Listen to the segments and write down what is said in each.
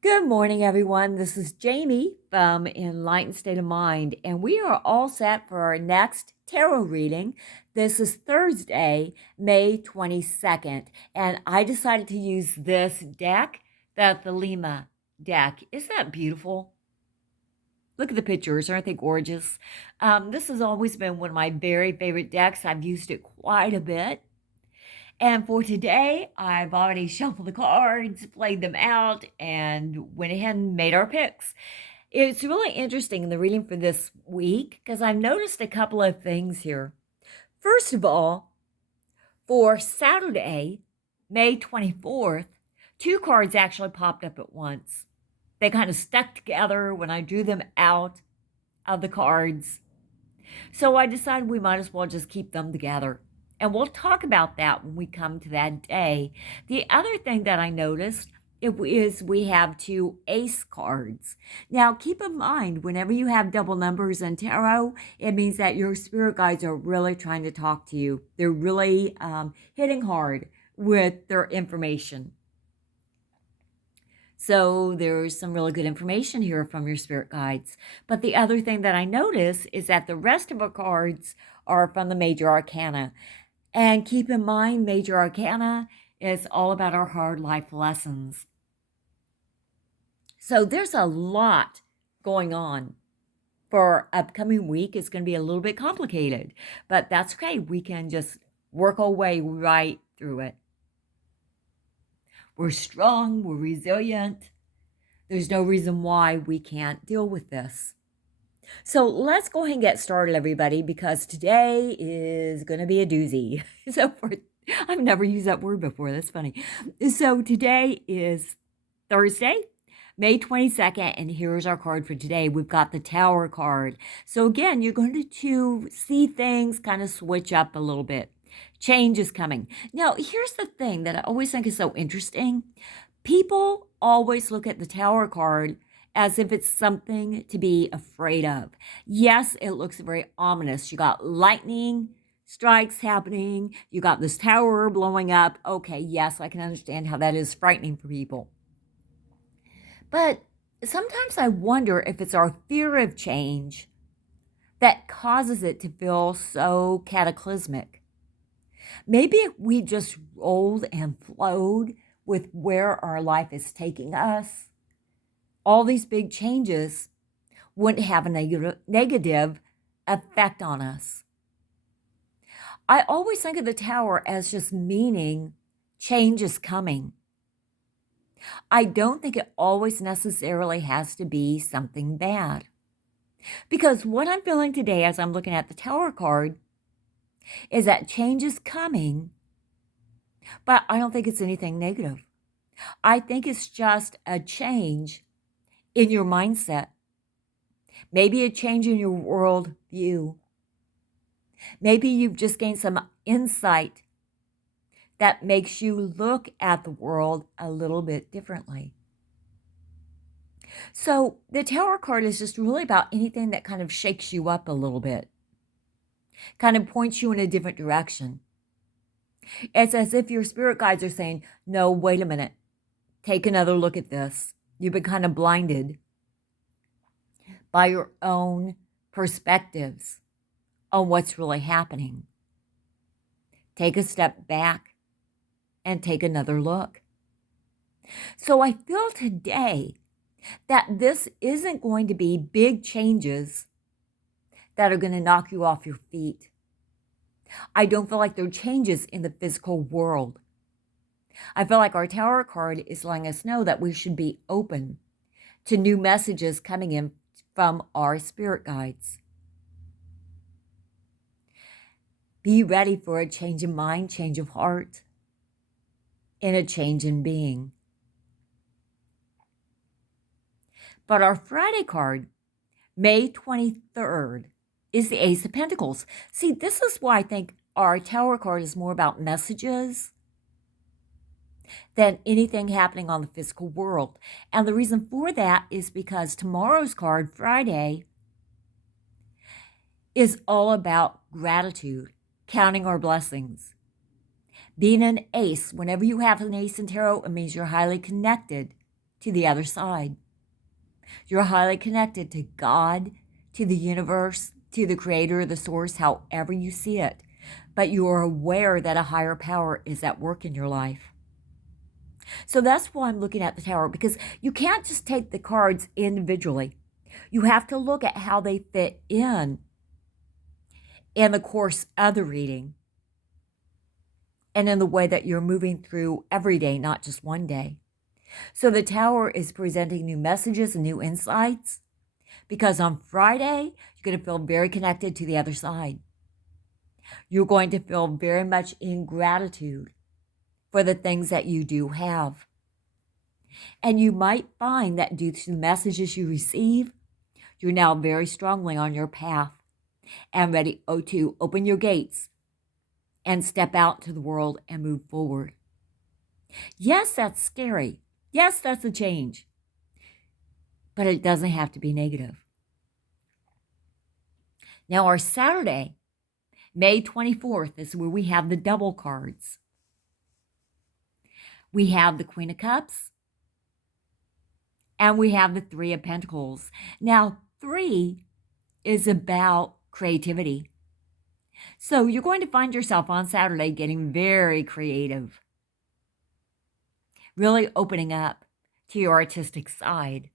Good morning, everyone. This is Jamie from Enlightened State of Mind, and we are all set for our next tarot reading. This is Thursday, May 22nd, and I decided to use this deck, the Thelema deck. Isn't that beautiful? Look at the pictures. Aren't they gorgeous? This has always been one of my very favorite decks. I've used it quite a bit. And for today, I've already shuffled the cards, played them out, and went ahead and made our picks. It's really interesting in the reading for this week because I've noticed a couple of things here. First of all, for Saturday, May 24th, two cards actually popped up at once. They kind of stuck together when I drew them out of the cards. So I decided we might as well just keep them together. And we'll talk about that when we come to that day. The other thing that I noticed is we have two ace cards. Now, keep in mind, whenever you have double numbers in tarot, it means that your spirit guides are really trying to talk to you. They're really hitting hard with their information. So there's some really good information here from your spirit guides. But the other thing that I notice is that the rest of our cards are from the major arcana. And keep in mind, major arcana is all about our hard life lessons. So there's a lot going on for our upcoming week. It's going to be a little bit complicated, but that's okay. We can just work our way right through it. We're strong, we're resilient. There's no reason why we can't deal with this. So let's go ahead and get started, everybody, because today is going to be a doozy. I've never used that word before. That's funny. So today is Thursday, May 22nd, and here's our card for today. We've got the Tower card. So again, you're going to see things kind of switch up a little bit. Change is coming. Now, here's the thing that I always think is so interesting. People always look at the Tower card as if it's something to be afraid of. Yes, it looks very ominous. You got lightning strikes happening. You got this tower blowing up. Okay, yes, I can understand how that is frightening for people. But sometimes I wonder if it's our fear of change that causes it to feel so cataclysmic. Maybe if we just rolled and flowed with where our life is taking us, all these big changes wouldn't have a negative effect on us. I always think of the tower as just meaning change is coming. I don't think it always necessarily has to be something bad. Because what I'm feeling today as I'm looking at the tower card is that change is coming, but I don't think it's anything negative. I think it's just a change in your mindset. Maybe a change in your world view. Maybe you've just gained some insight that makes you look at the world a little bit differently. So the Tower card is just really about anything that kind of shakes you up a little bit, kind of points you in a different direction. It's as if your spirit guides are saying, no, wait a minute, take another look at this. You've been kind of blinded by your own perspectives on what's really happening. Take a step back and take another look. So I feel today that this isn't going to be big changes that are going to knock you off your feet. I don't feel like there are changes in the physical world. I feel like our Tower card is letting us know that we should be open to new messages coming in from our spirit guides. Be ready for a change in mind, change of heart, and a change in being. But our Friday card, May 23rd, is the Ace of Pentacles. See, this is why I think our Tower card is more about messages than anything happening on the physical world. And the reason for that is because tomorrow's card, Friday, is all about gratitude, counting our blessings. Being an ace, whenever you have an ace in tarot, it means you're highly connected to the other side. You're highly connected to God, to the universe, to the creator, the source, however you see it. But you are aware that a higher power is at work in your life. So that's why I'm looking at the Tower, because you can't just take the cards individually. You have to look at how they fit in the course of the reading and in the way that you're moving through every day, not just one day. So the Tower is presenting new messages and new insights, because on Friday, you're going to feel very connected to the other side. You're going to feel very much in gratitude for the things that you do have. And you might find that due to the messages you receive, you're now very strongly on your path and ready to open your gates and step out to the world and move forward. Yes, that's scary. Yes, that's a change. But it doesn't have to be negative. Now, our Saturday, May 24th, is where we have the double cards. We have the Queen of Cups, and we have the Three of Pentacles. Now, 3 is about creativity. So you're going to find yourself on Saturday getting very creative, really opening up to your artistic side.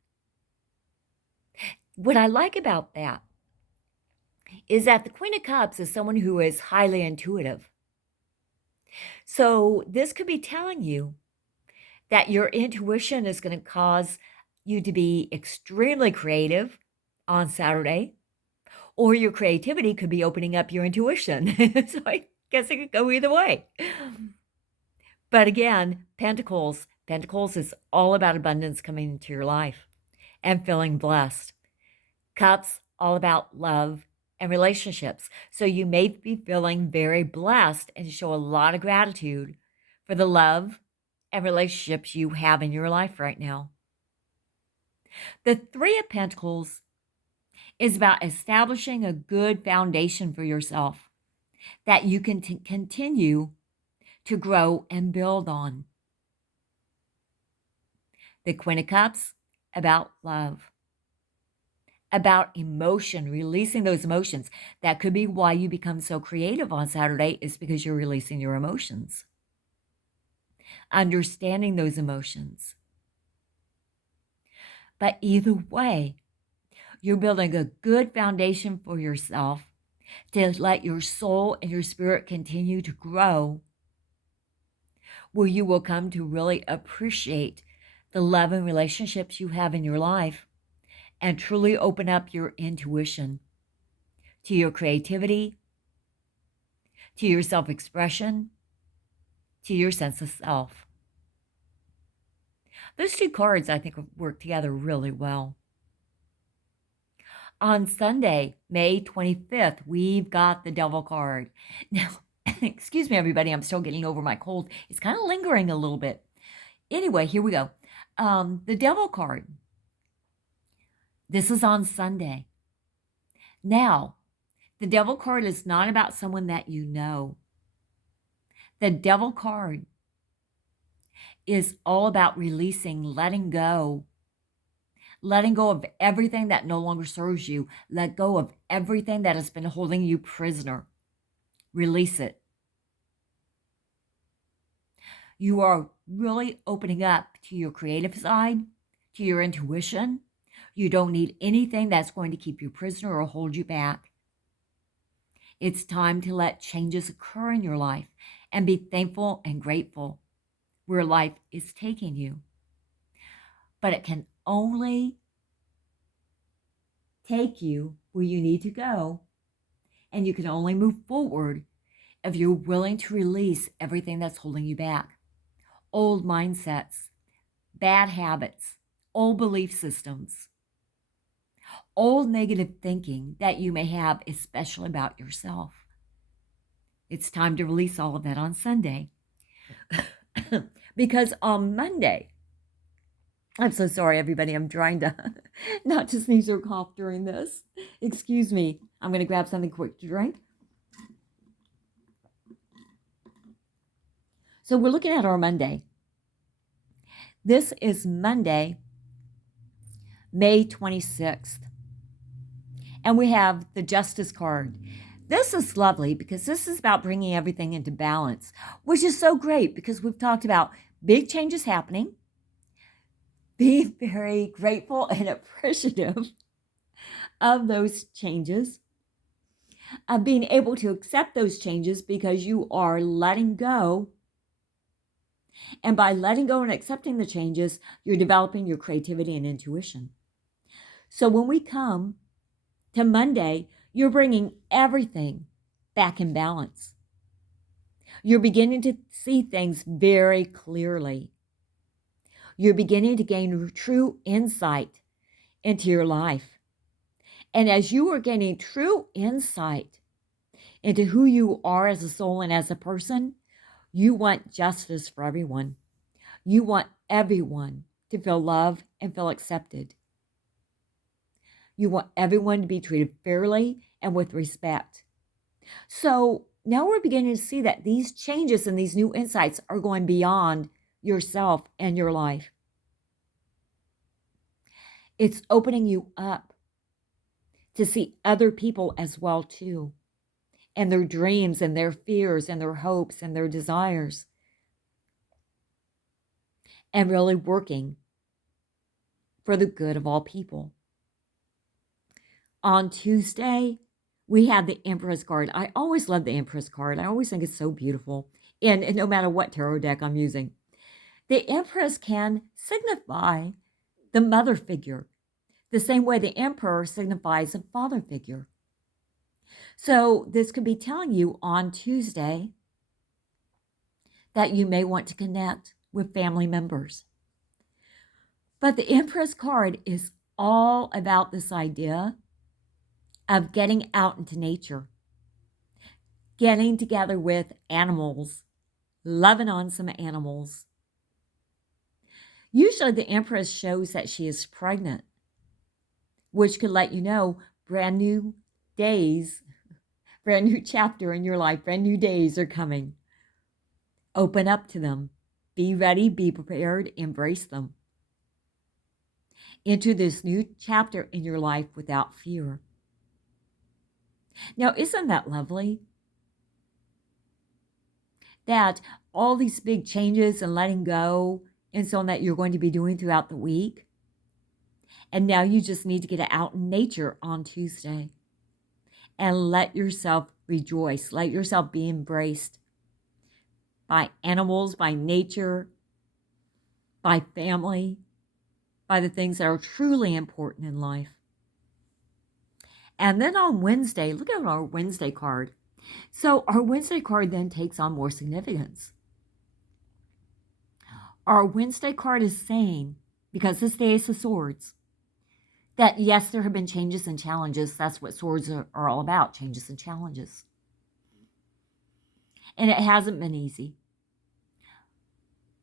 What I like about that is that the Queen of Cups is someone who is highly intuitive. So this could be telling you that your intuition is going to cause you to be extremely creative on Saturday, or your creativity could be opening up your intuition. So I guess it could go either way. But again, Pentacles is all about abundance coming into your life and feeling blessed. Cups, all about love and relationships. So you may be feeling very blessed and show a lot of gratitude for the love and relationships you have in your life right now. The Three of Pentacles is about establishing a good foundation for yourself that you can continue to grow and build on. The Queen of Cups, about love, about emotion, releasing those emotions. That could be why you become so creative on Saturday, is because you're releasing your emotions. Understanding those emotions. But either way, you're building a good foundation for yourself to let your soul and your spirit continue to grow, where you will come to really appreciate the love and relationships you have in your life and truly open up your intuition to your creativity, to your self-expression, to your sense of self. Those two cards, I think, work together really well. On Sunday, May 25th, we've got the Devil card. Now, excuse me, everybody, I'm still getting over my cold. It's kind of lingering a little bit. Anyway, here we go. The Devil card. This is on Sunday. Now, the Devil card is not about someone that you know. The Devil card is all about releasing, letting go of everything that no longer serves you. Let go of everything that has been holding you prisoner. Release it. You are really opening up to your creative side, to your intuition. You don't need anything that's going to keep you prisoner or hold you back. It's time to let changes occur in your life and be thankful and grateful where life is taking you. But it can only take you where you need to go, and you can only move forward if you're willing to release everything that's holding you back. Old mindsets, bad habits, old belief systems, old negative thinking that you may have, especially about yourself. It's time to release all of that on Sunday. Because on Monday, I'm so sorry, everybody. I'm trying to not to sneeze or cough during this. Excuse me. I'm going to grab something quick to drink. So we're looking at our Monday. This is Monday, May 26th. And we have the Justice card. This is lovely because this is about bringing everything into balance, which is so great because we've talked about big changes happening, being very grateful and appreciative of those changes, of being able to accept those changes because you are letting go. And by letting go and accepting the changes, you're developing your creativity and intuition. So when we come to Monday, you're bringing everything back in balance. You're beginning to see things very clearly. You're beginning to gain true insight into your life. And as you are gaining true insight into who you are as a soul and as a person, you want justice for everyone. You want everyone to feel loved and feel accepted. You want everyone to be treated fairly and with respect. So now we're beginning to see that these changes and these new insights are going beyond yourself and your life. It's opening you up to see other people as well too, and their dreams and their fears and their hopes and their desires, and really working for the good of all people. On Tuesday, we have the Empress card. I always love the Empress card. I always think it's so beautiful, and no matter what tarot deck I'm using. The Empress can signify the mother figure, the same way the Emperor signifies a father figure. So this could be telling you on Tuesday that you may want to connect with family members. But the Empress card is all about this idea of getting out into nature, getting together with animals, loving on some animals. Usually the Empress shows that she is pregnant, which could let you know brand new days, brand new chapter in your life, brand new days are coming. Open up to them. Be ready, be prepared, embrace them. Enter this new chapter in your life without fear. Now, isn't that lovely? That all these big changes and letting go and so on that you're going to be doing throughout the week. And now you just need to get out in nature on Tuesday and let yourself rejoice. Let yourself be embraced by animals, by nature, by family, by the things that are truly important in life. And then on Wednesday, look at our Wednesday card. So our Wednesday card then takes on more significance. Our Wednesday card is saying, because this day is the Swords, that yes, there have been changes and challenges. That's what swords are all about, changes and challenges. And it hasn't been easy.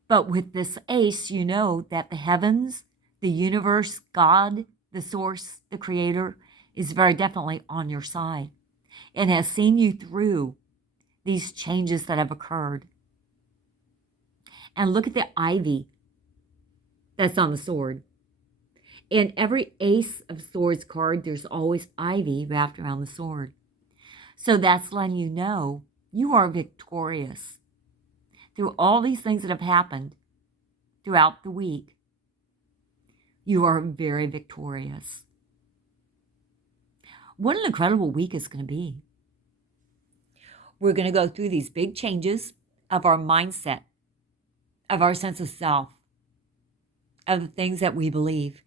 But with this ace, you know that the heavens, the universe, God, the source, the creator, is very definitely on your side and has seen you through these changes that have occurred. And look at the ivy that's on the sword. In every Ace of Swords card, there's always ivy wrapped around the sword. So that's letting you know you are victorious. Through all these things that have happened throughout the week, you are very victorious. What an incredible week it's going to be. We're going to go through these big changes of our mindset, of our sense of self, of the things that we believe.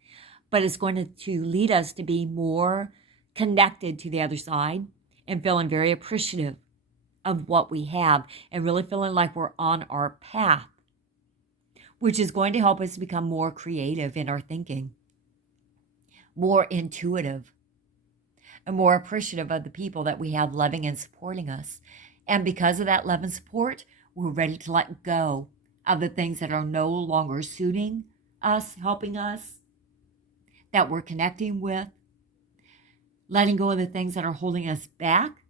But it's going to lead us to be more connected to the other side and feeling very appreciative of what we have and really feeling like we're on our path, which is going to help us become more creative in our thinking, more intuitive, and more appreciative of the people that we have loving and supporting us. And because of that love and support, we're ready to let go of the things that are no longer suiting us, helping us, that we're connecting with, letting go of the things that are holding us back.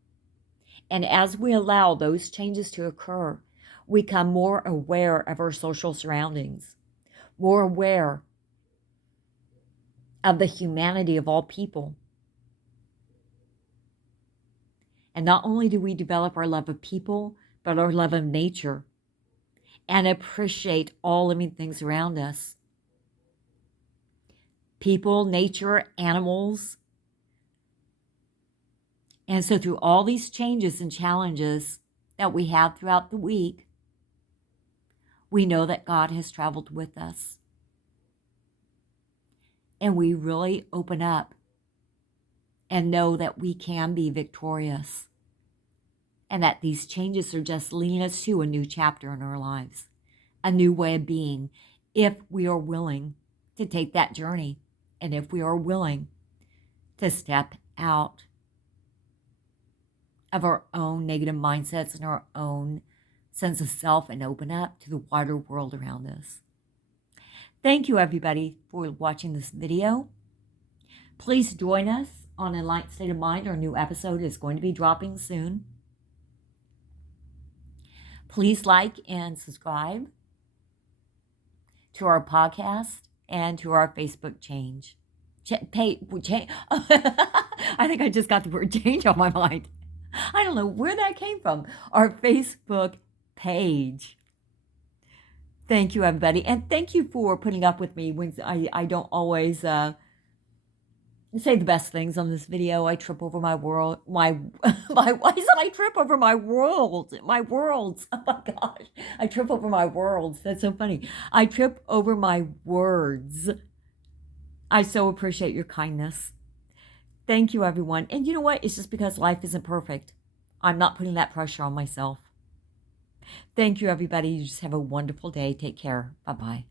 And as we allow those changes to occur, we become more aware of our social surroundings. more aware of the humanity of all people. And not only do we develop our love of people, but our love of nature and appreciate all living things around us. People, nature, animals. And so through all these changes and challenges that we have throughout the week, we know that God has traveled with us. And we really open up and know that we can be victorious. And that these changes are just leading us to a new chapter in our lives, a new way of being, if we are willing to take that journey, and if we are willing to step out of our own negative mindsets and our own sense of self and open up to the wider world around us. Thank you, everybody, for watching this video. Please join us on Enlightened State of Mind. Our new episode is going to be dropping soon. Please like and subscribe to our podcast and to our Facebook change. I think I just got the word change on my mind. I don't know where that came from. Our Facebook page. Thank you, everybody. And thank you for putting up with me when I don't always say the best things on this video. I trip over my world. Why is it I trip over my world? My worlds. Oh my gosh. I trip over my worlds. That's so funny. I trip over my words. I so appreciate your kindness. Thank you, everyone. And you know what? It's just because life isn't perfect. I'm not putting that pressure on myself. Thank you, everybody. You just have a wonderful day. Take care. Bye-bye.